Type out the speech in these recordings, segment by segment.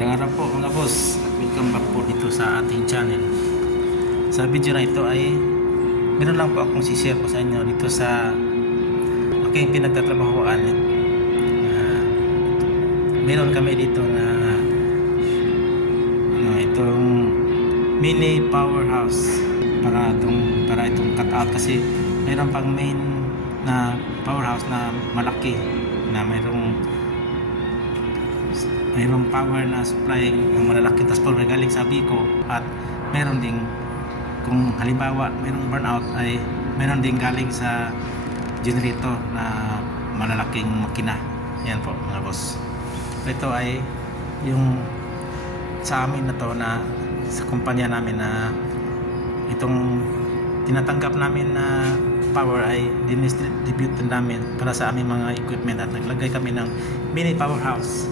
Magandang araw po mga boss. Welcome back po dito sa ating channel. Sa video na ito ay meron lang po akong share po sa inyo dito sa aking pinagtatrabahoan. Meron kami dito na itong mini powerhouse para itong cut out, kasi meron pang main na powerhouse na malaki na mayroong power na supply ng malalaking transformer galing sa Bico, at meron ding kung halimbawa mayroong burnout ay meron ding galing sa generator na malalaking makina. Yan po mga boss. Ito ay yung sa amin na to, na sa kumpanya namin, na itong tinatanggap namin na power ay dinistribute namin para sa aming mga equipment, at naglagay kami ng mini powerhouse.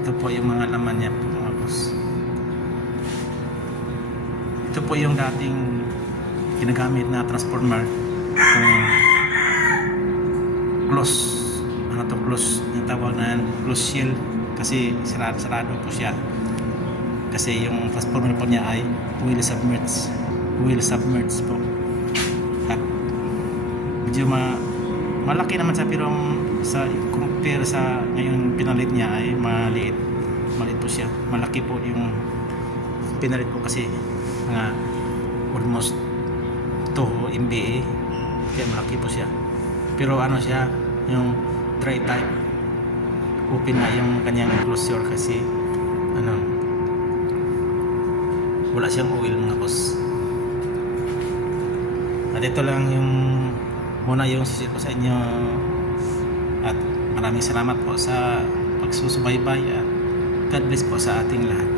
Ito po yung mga laman niya po mga boss. Ito po yung dating ginagamit na transformer, itong close, close, yung tawag na close shield, kasi sarado po siya, kasi yung transformer po niya ay wheel submerged po, at medyo malaki naman siya, pero sa compare sa ngayon pinalit niya ay maliit po siya. Malaki po yung pinalit ko, kasi mga almost 2 MBA, kaya malaki po siya. Pero ano siya, yung dry type, open na yung kanyang closure, kasi wala siyang oil mga boss. At ito lang yung muna yung sisir ko sa inyo, at maraming salamat po sa pagsusubaybay, at God bless po sa ating lahat.